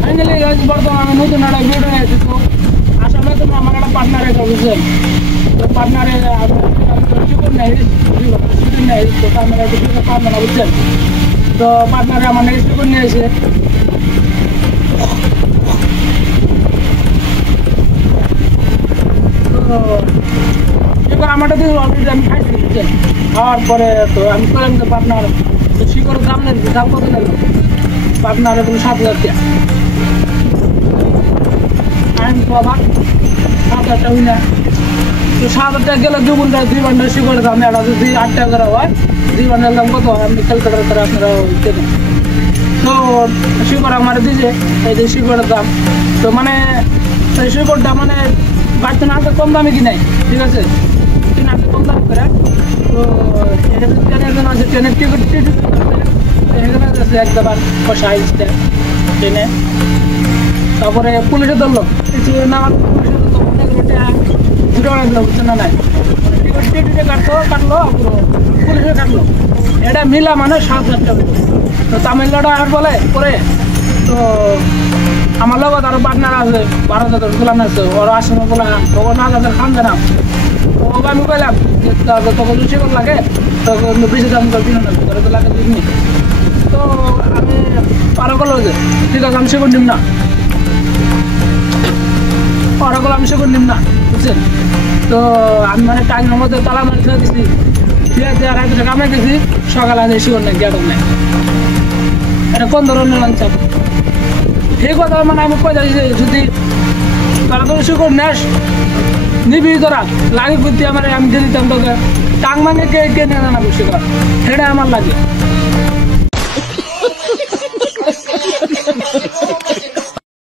Finally guys বর্তমানে আমি নতুন একটা ভিডিও এসেছি। তো আসলে তুমি আমার একটা পার্টনার এটা বুঝলেন, তো পার্টনারে শিকড় নেই, শিকড় নেই, তো তার মানে একটু শিকড় পারবে না বুঝছেন। তো পার্টনারে আমার নাকি শিকড় নিয়ে এসে শিকড় আমারটা দিয়ে অলরেডি আমি খাইছি বুঝছেন। খাওয়ার পরে তো আমি করলাম তো পার্টনার শিকড়ের দাম নেই, দাম কত নেই পার্টনারে তুমি 7,000 টাকা আইন তো আবার 7,000 টাকা না। তো 7,000 টাকা গেলে 2 ঘন্টা 2 ঘন্টা শিকড়ের দাম এটা যদি 8 টাকা করে হয় 2 ঘন্টার দাম কত হয় আপনি ক্যালকুলেটার করে আপনারা দেবেন। তো শিকড় আমার দিয়েছে এই যে শিকড়ের দাম, তো মানে এই শিকড়টা মানে বাড়তে না কম দামে কিনাই, ঠিক আছে কিনা কম দাম করে। তো এটা ট্রেনের জন্য আছে, ট্রেনের টিকিট এখানে আছে একবার পয়সা আসছে ট্রেনে। তারপরে পুলিশে ধরলো কিছু নামার দুটো দিল বুঝছে না নাই টিকিটে কাটলো পুলিশে কাটলো, এটা মিলা মানে 7,000 টাকা। তো তামিলনাড়ু আর বলে পরে তো আমার লগত আরো পার্টনার আছে 12,000 গোলাম আছে, ওরা আসে বলা তখন 9,000 খান না। তো ওকে আমি কইলাম যে তখন লুচি করে লাগে তখন বেশি দাম করে দিন তো লাগে দিনই। তো আমি পারো করলো যে ঠিক আছে আমি সেগুলো নিম না, পারো করলো আমি সেগুলো নিম না বুঝছেন। তো আমি মানে টাইমের মধ্যে তালা মারি ছেড়ে দিচ্ছি, ঠিক আছে আর 1 টাকা কামড়ে গেছি সকালে আগে শিকড় নেই গেট নেই। এটা কোন ধরনের লাঞ্চাপ ঠিক কথা মানে আমি কই যাই যদি তারা তো শিকড় নেস নিবি তোরা লাগে বুদ্ধি আমার আমি দিয়ে দিতাম তোকে টাং মানে কে কে নেয় না শিকড় সেটা আমার লাগে।